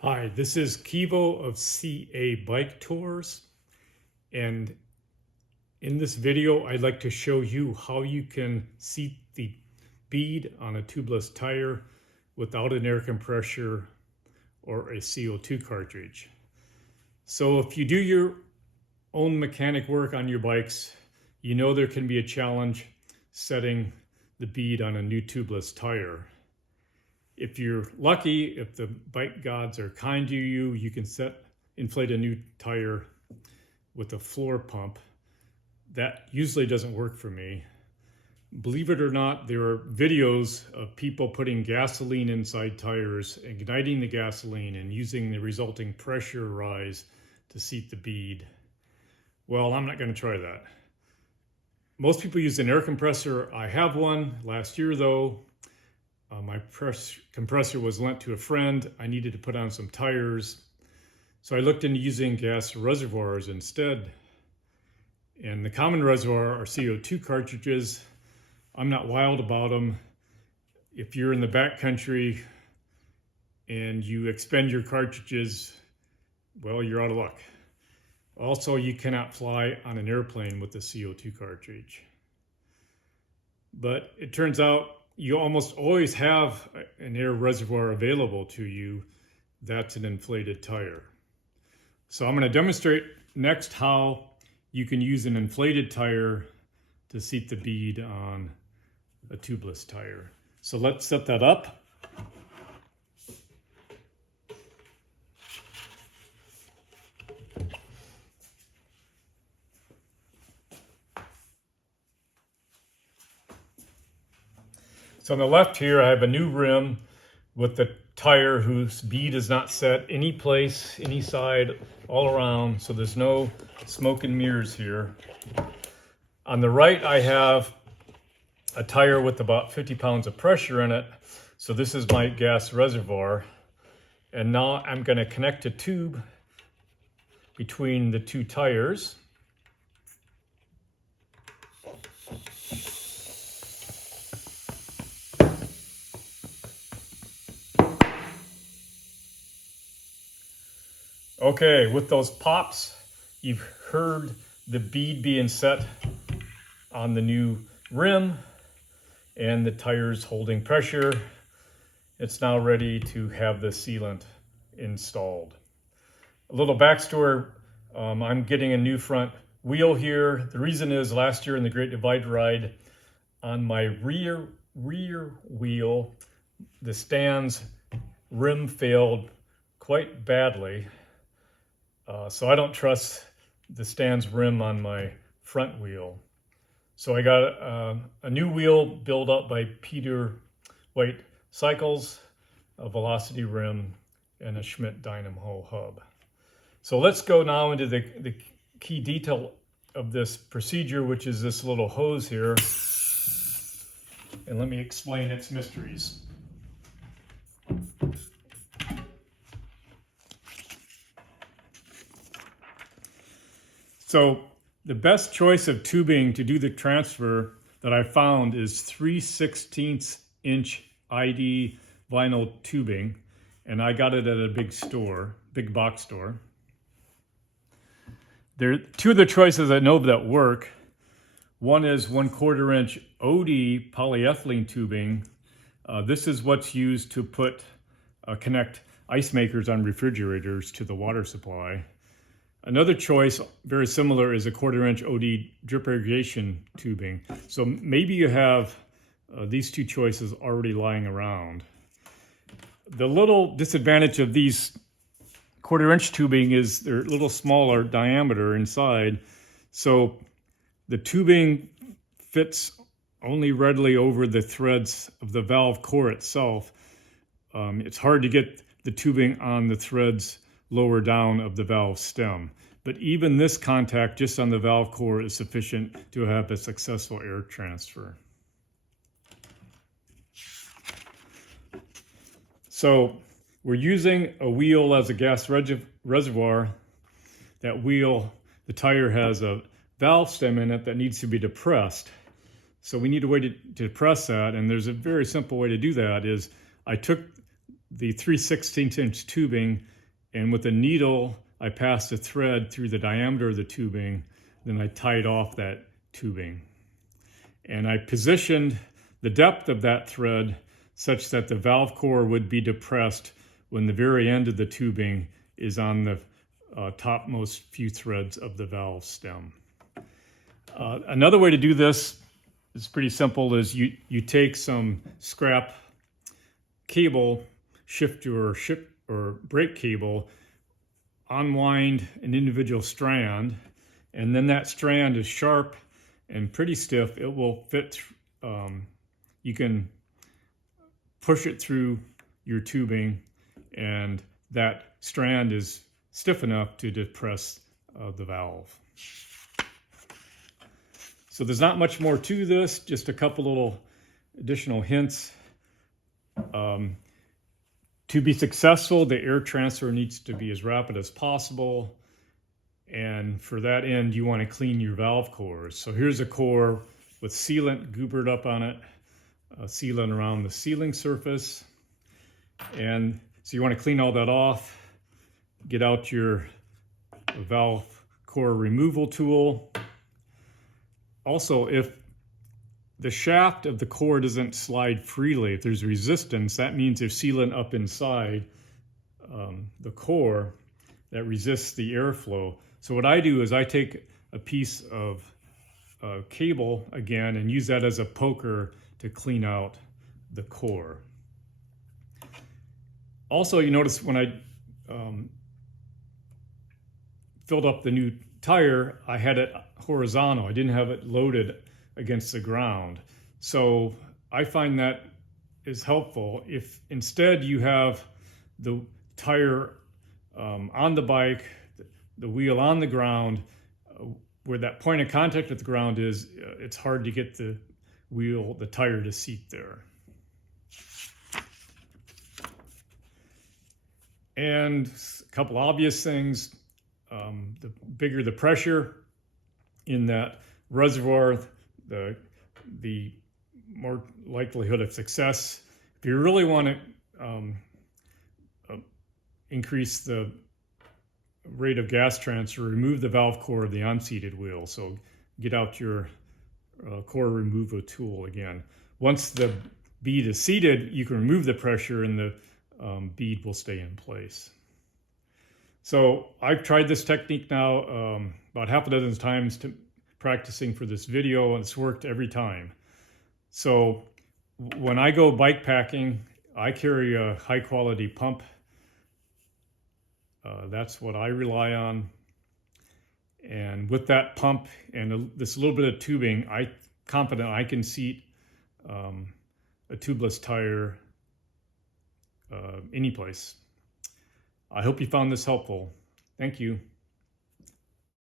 Hi, this is Kivo of CA Bike Tours, and in this video I'd like to show you how you can seat the bead on a tubeless tire without an air compressor or a CO2 cartridge. So if you do your own mechanic work on your bikes, you know there can be a challenge setting the bead on a new tubeless tire. If you're lucky, if the bike gods are kind to you, you can inflate a new tire with a floor pump. That usually doesn't work for me. Believe it or not, there are videos of people putting gasoline inside tires, igniting the gasoline, and using the resulting pressure rise to seat the bead. Well, I'm not going to try that. Most people use an air compressor. I have one. Last year, though, my compressor was lent to a friend. I needed to put on some tires, so I looked into using gas reservoirs instead. And the common reservoir are CO2 cartridges. I'm not wild about them. If you're in the backcountry and you expend your cartridges, well, you're out of luck. Also, you cannot fly on an airplane with the CO2 cartridge. But it turns out you almost always have an air reservoir available to you. That's an inflated tire. So I'm going to demonstrate next how you can use an inflated tire to seat the bead on a tubeless tire. So let's set that up. So on the left here, I have a new rim with the tire whose bead is not set any place, any side, all around. So there's no smoke and mirrors here. On the right, I have a tire with about 50 pounds of pressure in it. So this is my gas reservoir. And now I'm going to connect a tube between the two tires. Okay, with those pops, you've heard the bead being set on the new rim and the tires holding pressure. It's now ready to have the sealant installed. A little backstory, I'm getting a new front wheel here. The reason is last year in the Great Divide ride, on my rear wheel, the stand's rim failed quite badly. So I don't trust the stand's rim on my front wheel. So I got a new wheel built up by Peter White Cycles, a velocity rim, and a Schmidt Dynamo hub. So let's go now into the key detail of this procedure, which is this little hose here. And let me explain its mysteries. So the best choice of tubing to do the transfer that I found is 3/16 inch ID vinyl tubing. And I got it at a big box store. There are two of the choices I know that work. One is 1/4 inch OD polyethylene tubing. This is what's used to connect ice makers on refrigerators to the water supply. Another choice, very similar, is a 1/4 inch OD drip irrigation tubing. So maybe you have these two choices already lying around. The little disadvantage of these 1/4 inch tubing is they're a little smaller diameter inside. So the tubing fits only readily over the threads of the valve core itself. It's hard to get the tubing on the threads lower down of the valve stem. But even this contact just on the valve core is sufficient to have a successful air transfer. So we're using a wheel as a gas reservoir. That wheel, the tire has a valve stem in it that needs to be depressed. So we need a way to depress that, and there's a very simple way to do that. Is I took the 3/16" tubing, and with a needle I passed a thread through the diameter of the tubing, then I tied off that tubing. And I positioned the depth of that thread such that the valve core would be depressed when the very end of the tubing is on the topmost few threads of the valve stem. Another way to do this is pretty simple, is you take some scrap cable, shift or brake cable, unwind an individual strand, and then that strand is sharp and pretty stiff. It will fit, you can push it through your tubing, and that strand is stiff enough to depress the valve. So there's not much more to this, just a couple little additional hints. To be successful, the air transfer needs to be as rapid as possible. And for that end, you want to clean your valve cores. So here's a core with sealant goobered up on it, sealant around the sealing surface. And so you want to clean all that off, get out your valve core removal tool. Also, if the shaft of the core doesn't slide freely, if there's resistance, that means there's sealant up inside the core that resists the airflow. So what I do is I take a piece of cable again and use that as a poker to clean out the core. Also, you notice when I filled up the new tire, I had it horizontal. I didn't have it loaded against the ground. So I find that is helpful. If instead you have the tire on the bike, the wheel on the ground, where that point of contact with the ground is, it's hard to get the tire to seat there. And a couple obvious things. The bigger the pressure in that reservoir, the more likelihood of success. If you really want to increase the rate of gas transfer, remove the valve core of the unseated wheel. So get out your core removal tool again. Once the bead is seated, you can remove the pressure and the bead will stay in place. So I've tried this technique now about half a dozen times practicing for this video, and it's worked every time. So when I go bike packing, I carry a high quality pump. That's what I rely on. And with that pump and this little bit of tubing, I'm confident I can seat a tubeless tire any place. I hope you found this helpful. Thank you.